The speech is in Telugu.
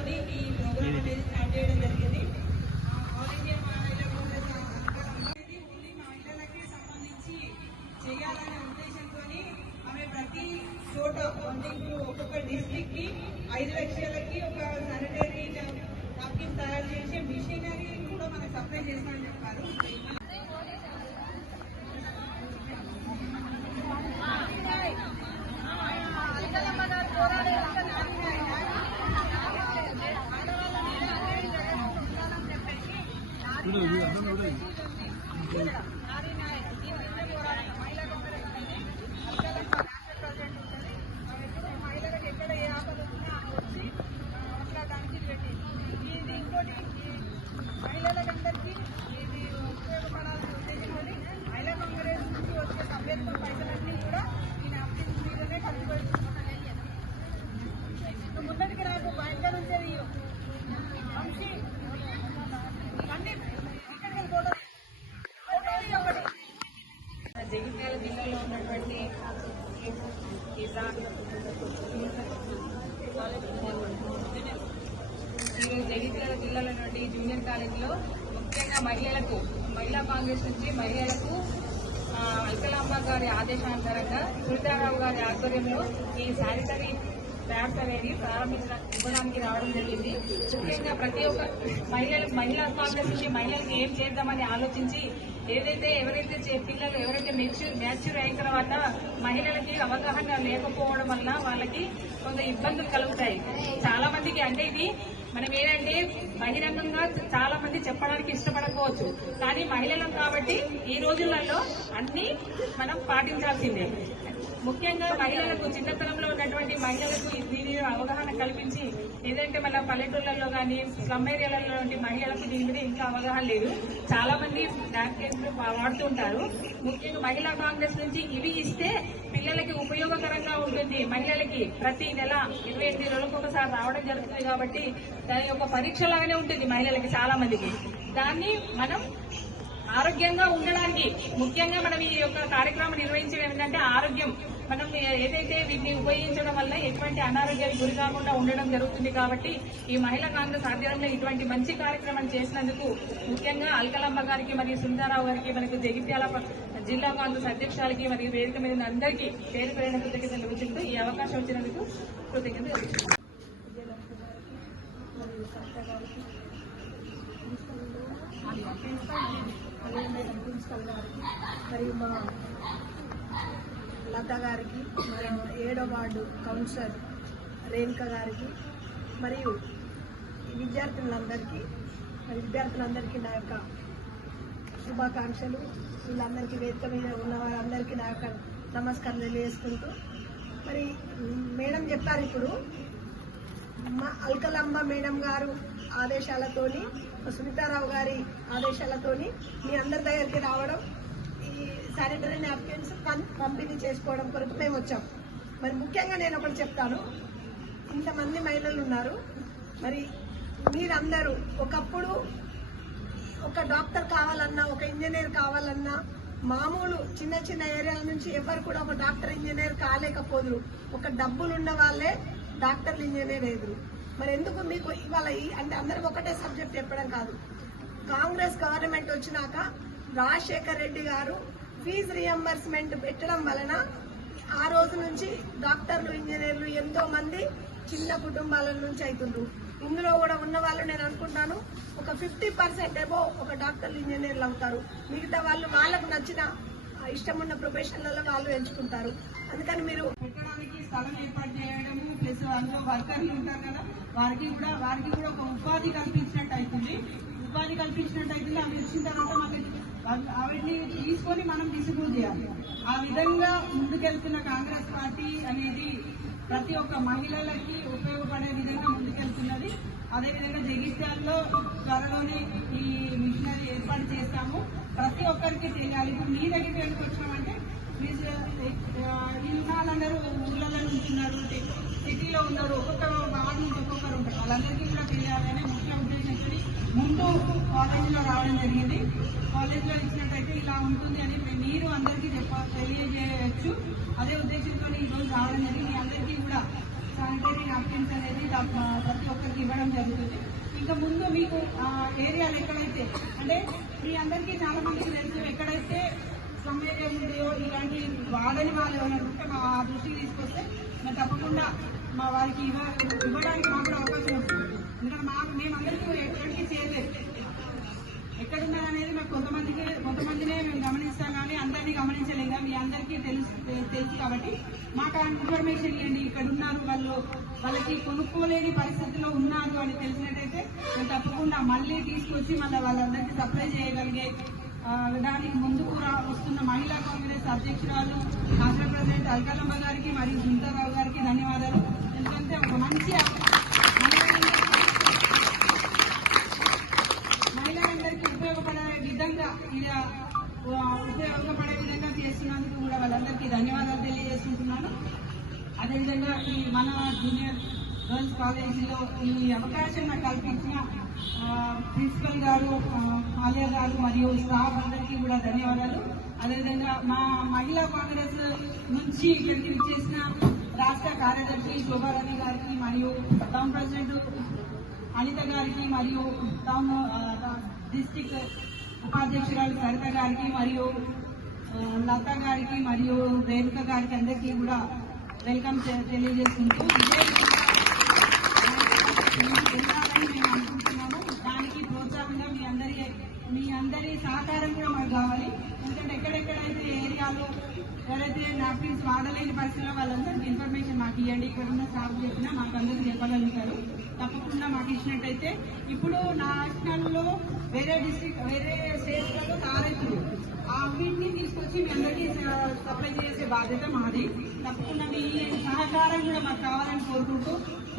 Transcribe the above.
ఉద్దేశంతో ఈ ప్రోగ్రామ్ అనేది స్టార్ట్ చేయడం జరిగింది. ఆల్ ఇండియా మహిళా కాంగ్రెస్ ఓన్లీ మహిళలకి సంబంధించి చేయాలనే ఉద్దేశంతో ఆమె ప్రతి చోట అంటే ఇప్పుడు ఒక్కొక్క డిస్ట్రిక్ట్ కి 5 లక్షలకి ఒక శానిటరీ నాప్కిన్ తయారు చేసే మిషనరీ కూడా మనకు సప్లై చేస్తామని చెప్పారు. మహిళలకు ఎక్కడ ఏ ఆపద ఉన్నా వచ్చి మాట్లాడడానికి పెట్టింది. ఇది ఇంకోటి మహిళలందరికీ ఇది ఉపయోగపడాల్సిన ఉద్దేశంతో మహిళా కాంగ్రెస్ నుంచి వచ్చే సభ్యత్వ పైసలన్నీ కూడా ఈ నాప్కిన్ మీదనే కలిసిపోయింది. ముందటికి నాకు బ్యాంక్ నుంచి వంశీ అన్ని ఇక్కడికి ఫోటో ఒకటి జగిత్యాల జిల్లాలో ఉన్నటువంటి ఈరోజు జగిత్యాల జిల్లాలో నుండి జూనియర్ కాలేజీలో ముఖ్యంగా మహిళా కాంగ్రెస్ నుంచి మహిళలకు అల్కలాంబ గారి ఆదేశానుసారంగా సునీతారావు గారి ఆధ్వర్యంలో ఈ శానిటరీ ప్యాడ్స్ అనేది ఇవ్వడానికి రావడం జరిగింది. ముఖ్యంగా ప్రతి ఒక్క మహిళా కాంగ్రెస్ నుంచి మహిళలకు ఏం చేద్దామని ఆలోచించి ఎవరైతే పిల్లలు ఎవరైతే మ్యాచ్యూర్ అయిన తర్వాత మహిళలకి అవగాహన లేకపోవడం వల్ల వాళ్ళకి కొంత ఇబ్బందులు కలుగుతాయి. చాలా మందికి అంటే ఇది మనం ఏంటంటే బహిరంగంగా చాలా మంది చెప్పడానికి ఇష్టపడకపోవచ్చు, కానీ మహిళలం కాబట్టి ఈ రోజులలో అన్ని మనం పాటించాల్సిందే. ముఖ్యంగా మహిళలకు చిన్నతనంలో ఉన్నటువంటి మహిళలకు దీని అవగాహన కల్పించి ఏదంటే మన పల్లెటూళ్లలో కానీ స్లమ్ ఏరియాలలో మహిళలకు దీని మీద ఇంకా అవగాహన లేదు. చాలా మంది నాప్కిన్స్ వాడుతుంటారు. ముఖ్యంగా మహిళా కాంగ్రెస్ నుంచి ఇవి ఇస్తే పిల్లలకి ఉపయోగకరంగా ఉంటుంది. మహిళలకి ప్రతి నెల 28 రోజులకు ఒకసారి రావడం జరుగుతుంది కాబట్టి దాని యొక్క పరీక్ష లాగానే ఉంటుంది మహిళలకి చాలా మందికి. దాన్ని మనం ఆరోగ్యంగా ఉండడానికి ముఖ్యంగా మనం ఈ యొక్క కార్యక్రమం నిర్వహించడం ఏంటంటే ఆరోగ్యం మనం ఏదైతే వీటిని ఉపయోగించడం వల్ల ఎటువంటి అనారోగ్యానికి గురి కాకుండా ఉండడం జరుగుతుంది. కాబట్టి ఈ మహిళా కాంగ్రెస్ ఆధ్వర్యంలో ఇటువంటి మంచి కార్యక్రమం చేసినందుకు ముఖ్యంగా అల్కలాంబ గారికి మరియు సునీతారావు గారికి మనకు జగిత్యాల జిల్లా కాంగ్రెస్ అధ్యక్షులకి మరియు వేదిక మీద అందరికీ పేరు పేరైన కృతజ్ఞతలు తెలుపుతూ ఈ అవకాశం వచ్చినందుకు కృతజ్ఞతలు తెలుపుతున్నాను. ప్రిన్సిపల్ గారికి మరియు మా లత గారికి మరియు 7వ వార్డు కౌన్సిలర్ రేణుక గారికి మరియు విద్యార్థులందరికీ నా యొక్క శుభాకాంక్షలు. వీళ్ళందరికీ వేదిక మీద ఉన్న వారందరికీ నా యొక్క నమస్కారం తెలియజేసుకుంటూ మరి మేడం చెప్పారు ఇప్పుడు మా అల్కలాంబ మేడం గారు ఆదేశాలతోని సునీతారావు గారి ఆదేశాలతోని మీ అందరి దగ్గరికి రావడం ఈ శానిటరీ నాప్కిన్స్ పంపిణీ చేసుకోవడం కొరకు మేము వచ్చాం. మరి ముఖ్యంగా నేను ఒకటి చెప్తాను, ఇంతమంది మహిళలు ఉన్నారు. మరి మీరందరూ ఒకప్పుడు ఒక డాక్టర్ కావాలన్నా ఒక ఇంజనీర్ కావాలన్నా మామూలు చిన్న చిన్న ఏరియాల నుంచి ఎవరు కూడా ఒక డాక్టర్ ఇంజనీర్ కాలేకపోదురు. ఒక డబ్బులున్న వాళ్ళే డాక్టర్లు ఇంజనీర్ ఎదురు. మరి ఎందుకు మీకు ఇవాళ అంటే అందరికి ఒకటే సబ్జెక్ట్ చెప్పడం కాదు. కాంగ్రెస్ గవర్నమెంట్ వచ్చినాక రాజశేఖర్ రెడ్డి గారు ఫీజు రియంబర్స్మెంట్ పెట్టడం వలన ఆ రోజు నుంచి డాక్టర్లు ఇంజనీర్లు ఎంతో మంది చిన్న కుటుంబాల నుంచి అవుతుండ్రు. ఇందులో కూడా ఉన్న వాళ్ళు నేను అనుకుంటాను ఒక 50% ఏమో ఒక డాక్టర్లు ఇంజనీర్లు అవుతారు. మిగతా వాళ్ళు వాళ్ళకు నచ్చిన ఇష్టమున్న ప్రొఫెషన్లలో వాళ్ళు ఎంచుకుంటారు. అందుకని మీరు పెట్టడానికి స్థలం ఏర్పాటు చేయడము ప్లస్ అందులో వర్కర్లు ఉంటారు కదా వారికి కూడా ఒక ఉపాధి కల్పించినట్టు అవుతుంది. అవి వచ్చిన తర్వాత వాటిని తీసుకొని మనం డిస్ట్రిబ్యూట్ చేయాలి. ఆ విధంగా ముందుకెళ్తున్న కాంగ్రెస్ పార్టీ అనేది ప్రతి ఒక్క మహిళలకి ఉపయోగపడే విధంగా ముందుకెళ్తున్నది. అదేవిధంగా జగిత్యాలలో త్వరలోనే ఈ మిషనరీ ఏర్పాటు చేస్తాము. ప్రతి ఒక్కరికి తెలియాలి. ఇప్పుడు మీ దగ్గరికి ఎందుకు వచ్చామంటే వాళ్ళందరూ ఊళ్ళలో ఉంటున్నారు, సిటీలో ఉన్నారు, ఒక్కొక్క వార్డు నుంచి ఒక్కొక్కరు ఉంటారు. వాళ్ళందరికీ కూడా తెలియాలనే ముఖ్య ఉద్దేశంతో ముందు కాలేజీలో రావడం జరిగింది. కాలేజీలో ఇచ్చినట్టయితే ఇలా ఉంటుంది అని మీరు అందరికీ తెలియజేయచ్చు. అదే ఉద్దేశంతో ఈరోజు రావడం జరిగింది. మీ అందరికీ కూడా శానిటరీ నాప్కిన్స్ అనేది ప్రతి ఒక్కరికి ఇవ్వడం జరుగుతుంది. ఇంకా ముందు మీకు ఏరియాలు ఎక్కడైతే అంటే మీ అందరికీ చాలా మందికి తెలుసు, ఎక్కడైతే స్లమ్ ఏరియా ఉన్నాయో ఇలాంటి వాడని వాళ్ళు ఎవరైనా ఉంటే మా దృష్టికి తీసుకొస్తే మేము తప్పకుండా మా వారికి ఇవ్వడానికి మాకు కూడా అవకాశం ఉంటుంది. ఎందుకంటే మేమందరికీ ఎక్కడికి చేయలేదు, ఎక్కడున్నారనేది మాకు కొంతమందినే మేము గమనిస్తాం కానీ అందరినీ గమనించలేక మీ అందరికీ తెలుసు కాబట్టి మాకు ఆ ఇన్ఫర్మేషన్ ఇవ్వండి. ఇక్కడ ఉన్నారు వాళ్ళకి కొనుక్కోలేని పరిస్థితిలో ఉన్నారు అని తెలిసినట్టయితే మేము తప్పకుండా మళ్ళీ తీసుకొచ్చి మళ్ళీ వాళ్ళందరికీ సప్లై చేయగలిగే దానికి ముందుకు వస్తున్న మహిళా కాంగ్రెస్ అధ్యక్షురాలు రాష్ట్ర ప్రెసిడెంట్ అల్కలమ్మ గారికి మరియు సుందరరావు గారికి ధన్యవాదాలు. ఎందుకంటే ఒక మంచి మహిళలందరికీ ఉపయోగపడే విధంగా చేస్తున్నందుకు కూడా వాళ్ళందరికీ ధన్యవాదాలు తెలియజేసుకుంటున్నాను. అదేవిధంగా ఈ మన జూనియర్ గర్ల్స్ కాలేజీలో ఈ అవకాశం నాకు కల్పించిన ప్రిన్సిపల్ గారు, ఆలయ గారు మరియు స్టాఫ్ అందరికీ కూడా ధన్యవాదాలు. అదేవిధంగా మా మహిళా కాంగ్రెస్ నుంచి ఇక్కడికి విచ్చేసిన రాష్ట్ర కార్యదర్శి శోభారాణి గారికి మరియు టౌన్ ప్రెసిడెంట్ అనిత గారికి మరియు టౌన్ డిస్టిక్ ఉపాధ్యక్షురాలు సరిత గారికి మరియు లత గారికి మరియు రేణుక గారికి అందరికీ కూడా వెల్కమ్ తెలియజేసుకుంటూ వెళ్ళాలని మేము అనుకుంటున్నాము. దానికి ప్రోత్సాహంగా మీ అందరి సహకారం కూడా మాకు కావాలి. ఎందుకంటే ఎక్కడెక్కడైతే ఏరియాలో ఎవరైతే నాప్కిన్స్ వాడలేని పరిస్థితుల్లో వాళ్ళందరికీ ఇన్ఫర్మేషన్ మాకు ఇవ్వండి. ఇక్కడ ఉన్న స్టాఫ్ చెప్పినా మాకు అందరికీ చెప్పగలుగుతారు. తప్పకుండా మాకు ఇచ్చినట్టయితే ఇప్పుడు నేషనల్లో వేరే స్టేట్లలో తయారైతుంది, వీటిని తీసుకొచ్చి మీ అందరికీ సప్లై చేసే బాధ్యత మాది. తప్పకుండా మీ సహకారం కూడా మాకు కావాలని కోరుకుంటూ